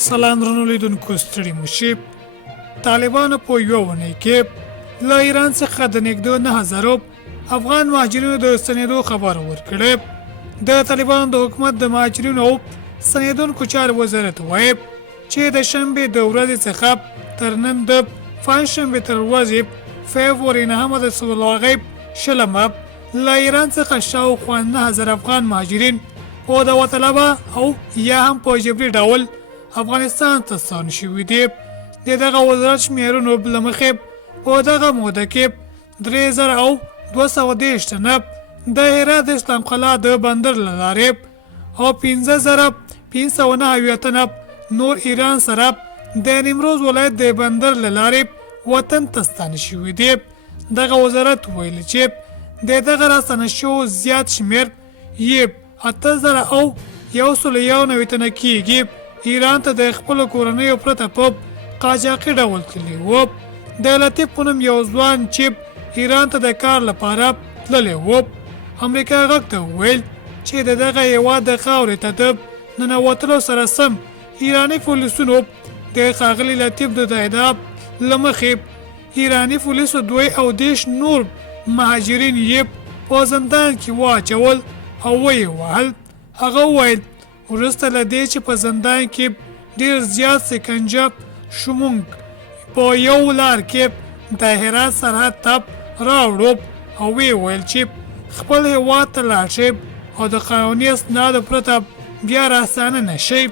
سلام درنو لیدونکو ستړي مو شئ. طالبانو په یوه اونۍ کې له ایران څخه د نږدې 9000 افغان مهاجرینو د ستنېدو خبر ورکړی. د طالبانو د حکومت د مهاجرینو او ستنېدونکو چارو وزارت وایي چې د شنبې د ورځې څخه تر نن د پنجشنبې تر ورځې فبروري 9 شلمه له ایران څخه شاوخوا 9000 افغان مهاجرین په داوطلبه او یا هم په جبري ډول افغانستان ته ستانه شوي دي. د دغه وزارت شمیرونو له مخې په دغه موده کې 3230 تنه د هرات د اسلام قلعه د بندر له لارې او 15509 تنه نور ایران سره د نیمروز ولایت د بندر له لارې وطن ته ستانه شوي دي. دغه وزارت ویلي چې د دغه راستنه شوو زیات شمیر یې 8191 تنه کېږي. ایران ته د خپلو کورنیو پرته په قاچاقي ډول تللي وو. د لطیف په نوم یو ځوان چې ایران ته د کار لپاره تللی وو امریکا غږ ته وویل چې د دغه هېواد د خاورې ته د ننوتلو سره سم ایراني پولیسونو د ښاغلي لطیف د ادعا له مخې ایراني پولیسو 22 نور مهاجرین یې په زندان کې واچول او ویې وهل. هغه وویل وروسته له دې چې په زندان کې ډېر زیات سکنجه شومونږ په یو لار کې د هرات سرحد ته راوړو او ویې ویل چې خپل هېواد ته لاړ شئ او د قانوني اسنادو پرته بیا راستانه نه شئ.